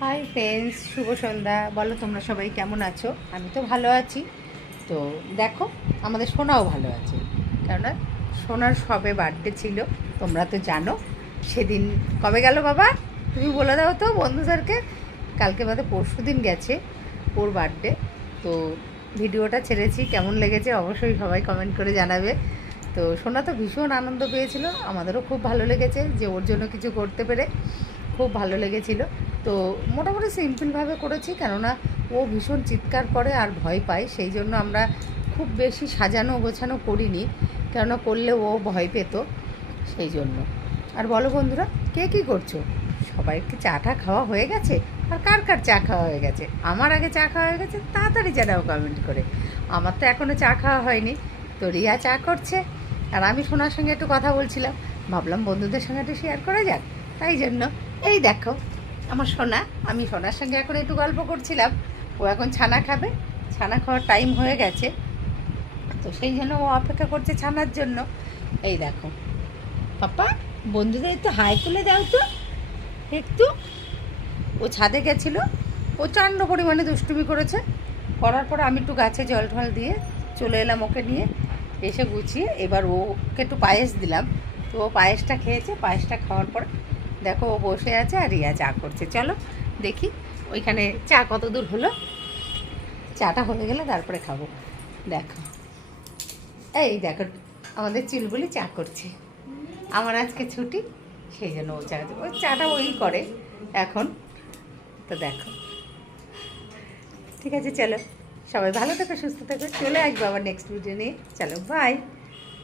Hi friends, শুভ সন্ধ্যা। বলো তোমরা সবাই কেমন আছো? আমি তো ভালো আছি। তো দেখো, আমাদের সোনাও ভালো আছে। কেননা সোনার সবে বার্থডে ছিল, তোমরা তো জানো। সেদিন কবে গেল বাবা? তুমি বলে দাও তো বন্ধুদেরকে। কালকে বাদে পরশু দিন গেছে ওর বার্থডে। তো ভিডিওটা ছেড়েছি, কেমন লেগেছে অবশ্যই সবাই কমেন্ট করে জানাবে। তো সোনা তো ভীষণ আনন্দ পেয়েছিল, আমাদেরও খুব ভালো লেগেছে যে ওর জন্য কিছু করতে পেরে খুব ভালো লেগেছিল। তো মোটামুটি সিম্পলভাবে করেছি, কেননা ও ভীষণ চিৎকার করে আর ভয় পায়, সেই জন্য আমরা খুব বেশি সাজানো গোছানো করিনি, কেননা করলে ও ভয় পেত, সেই জন্য। আর বলো বন্ধুরা, কে কী করছো? সবাই কি চা টা খাওয়া হয়ে গেছে? আর কার কার চা খাওয়া হয়ে গেছে? আমার আগে চা খাওয়া হয়ে গেছে তাড়াতাড়ি জানাও কমেন্ট করে। আমার তো এখনও চা খাওয়া হয়নি। তো রিয়া চা করছে, আর আমি সোনার সঙ্গে একটু কথা বলছিলাম, ভাবলাম বন্ধুদের সঙ্গে একটু শেয়ার করা যাক, তাই জন্য। এই দেখো আমার সোনা, আমি সোনার সঙ্গে এখন একটু গল্প করছিলাম। ও এখন ছানা খাবে, ছানা খাওয়ার টাইম হয়ে গেছে, তো সেই জন্য ও অপেক্ষা করছে ছানার জন্য। এই দেখো পাপা, বন্ধুদের একটু হাই তুলে দাও তো একটু। ও ছাদে গেছিলো, প্রচণ্ড পরিমাণে দুষ্টুমি করেছে, করার পর আমি একটু গাছে জল ঢল দিয়ে চলে এলাম ওকে নিয়ে। এসে গুছিয়ে এবার ওকে একটু পায়েস দিলাম। তো ও পায়েসটা খেয়েছে, পায়েসটা খাওয়ার পর দেখো ও বসে আছে আর রিয়া চা করছে। চলো দেখি ওইখানে চা কত দূর হলো। চাটা হয়ে গেলে তারপরে খাবো। দেখো, এই দেখো আমাদের চুলগুলি চা করছে। আমার আজকে ছুটি, সেই জন্য ও চা, ওই চাটা ওই করে এখন। তো দেখো, ঠিক আছে, চলো সবাই ভালো থেকো, সুস্থ থেকো, চলে আসবো আবার নেক্সট ভিডিও নিয়ে। চলো বাই।